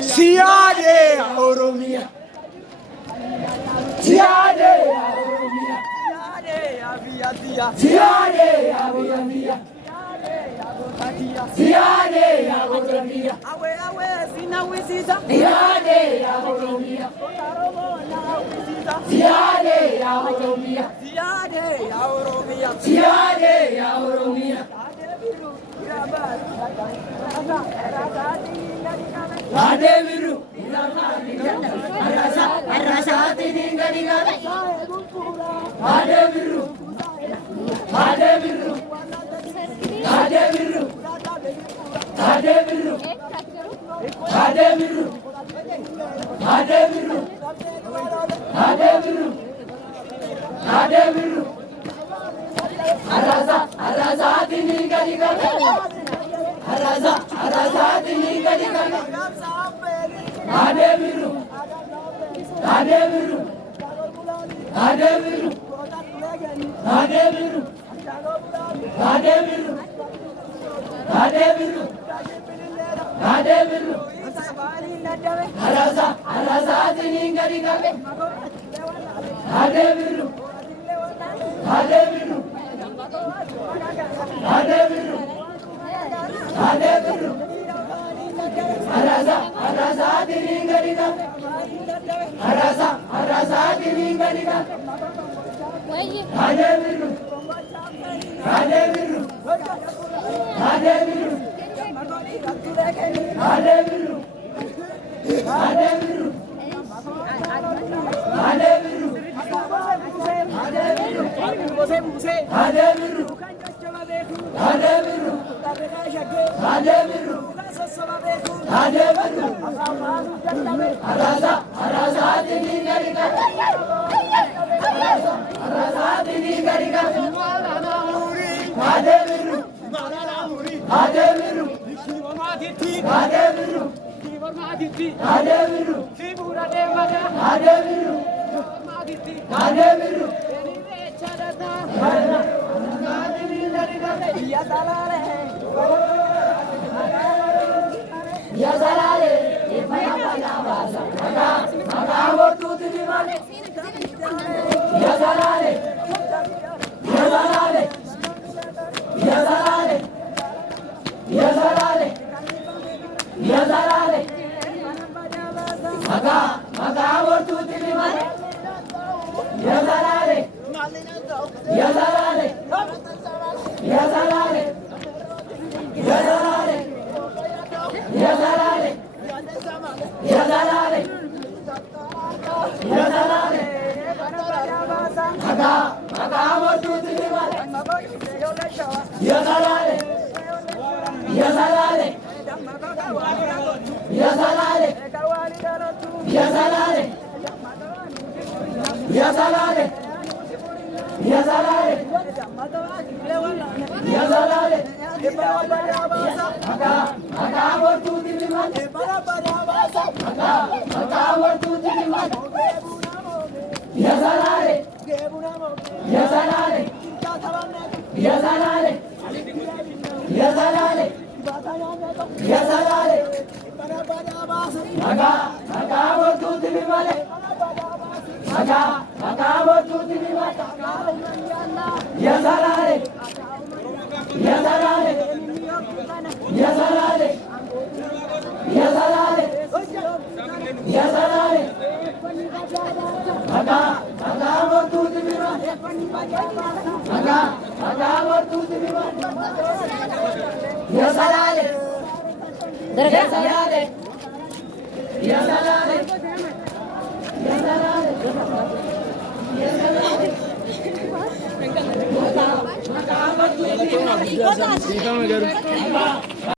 Siade Oromia. Siade Oromia. Siade Oromia. Siade Oromia. Awe sina wisiza. Siade Oromia. Siade Oromia. Siade Oromia. Siade Oromia. Adeviru. Arasati dingadiga. Adeviru. Adeviru. Adeviru. Adeviru. Adeviru. Adeviru. Adeviru. Adeviru. Arasati dingadiga. Arasati dingadiga. Adeviru. Adeviru. Adeviru. Adeviru. Adeviru. Adeviru. Adeviru. Arasati dingadiga. Adeviru. Adeviru. Adeviru. Adeviru. Arasati dingadiga. Arasati dingadiga. Adeviru. Adeviru. Adeviru. Adeviru. Adeviru. Adeviru. Adeviru. Adeviru. Adeviru. Adeviru. Arasati dingadiga. Arasati dingadiga. Adeviru. Adeviru. Adeviru. Adeviru. Adeviru. Adeviru. Yazalale, Ipayapayabasa, Magamo tutti di male. Yazalale, Yazalale, Yazalale, Yazalale, Yazalale, Magamo tutti di male. Yazalale, Yazalale, Yazalale, Yazalale, Yazalale, Yazalale, Yazalale, Magamo tutti di male. Yazalale, Yazalale, Yazalale, Yazalale, Yazalale, Yazalale, Yazalale, Magamo tutti di male. Magamo tutti di male. Yazalale, Yazalale, Yazalale, Yazalale, Yazalale, Magamo tutti di male. Magamo tutti di male. Yazalale, Yazalale, Yazalale, Yazalale, Yazalale, Magamo tutti di male. Magamo tutti di male. Yazalale, Yazalale, Yazalale, Yazalale, Yazalale.